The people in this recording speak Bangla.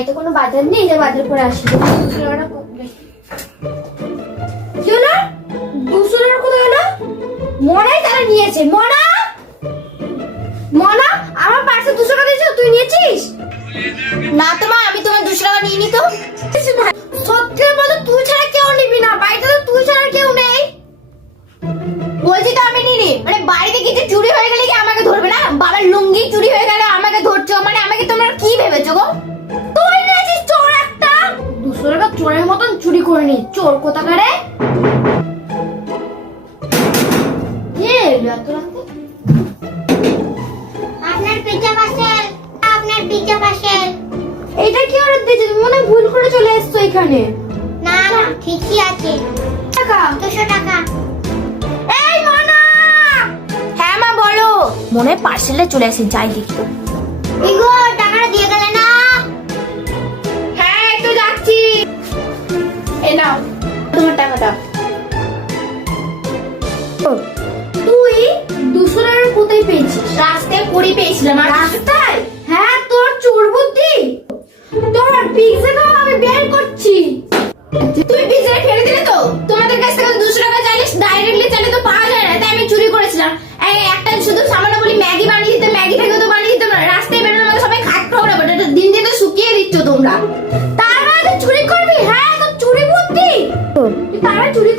বাড়িতে কোনো বাজার নেই, যে বাজার করে আসি। কি হলো? 200 টাকা কোথায় গেল? মনাই তারা নিয়েছে। মনা, মনা, আমার পার্সে 200 টাকা দিয়েছো, তুই নিয়েছিস? না তো মা, আমি তোমার 200 টাকা নিয়ে নি তো। সত্যি বলো, তুই ছাড়া কেউ নিবি না, বাড়িতে তো তুই ছাড়া কেউ নেই। বলছি তো আমি নিনি, মানে বাড়িতে কিছু চুরি হয়ে গেলে কি আমাকে ধরবে না? বাবার লুঙ্গি চুরি হয়ে গেলে আমাকে ধরছো, মানে আমাকে তোমরা কি ভেবেছো গো? তুই নিয়েছিস চোর একটা। 200 টাকা চোরের মতন চুরি করে নি, চোর কোথাকারে। আপনার পিজ্জা পার্সেল, আপনার পিজ্জা পার্সেল। এটা কি অর্ডার দিয়েছে? তুমি মনে হয় ভুল করে চলে এসছো এখানে। না না, ঠিকই আছে। টাকা 200 টাকা। এই মনা। হ্যাঁ মা বলো। মনে হয় পার্সেলে চলে আসে, যাই দেখি তো। ইগো, টাকাটা দিয়ে গেলে না? হ্যাঁ, এই তো যাচ্ছি। এই নাও তোমার টাকাটা। তুই 200 টাকা কোথায় পেয়েছিস? রাস্তায় কুড়ি পেয়েছিলাম। আর রাস্তায়? হ্যাঁ, তোর চোর বুদ্ধি। তোর পিজ্জা খাওয়া আমি বের করছি। তুই পিজ্জা ফেলে দিলে তো? তোমাদের কাছ থেকে 200 টাকা চাইলে ডাইরেক্টলি চাইলে তো পাওয়া যায় না, তাই আমি চুরি করেছিলাম। এই একটা শুধু সামান্য বলি ম্যাগি বানিয়ে দিতে, ম্যাগিটাকে তো বানিয়ে দিতে না। রাস্তায় বেরোনোর মধ্যে সবাই খাট খাওয়া বাট এটা দিন দিন তো শুকিয়ে দিচ্ছ তোমরা। তার মানে তুই চুরি করবি? হ্যাঁ, তোর চুরি বুদ্ধি। তুই তার মানে চুরি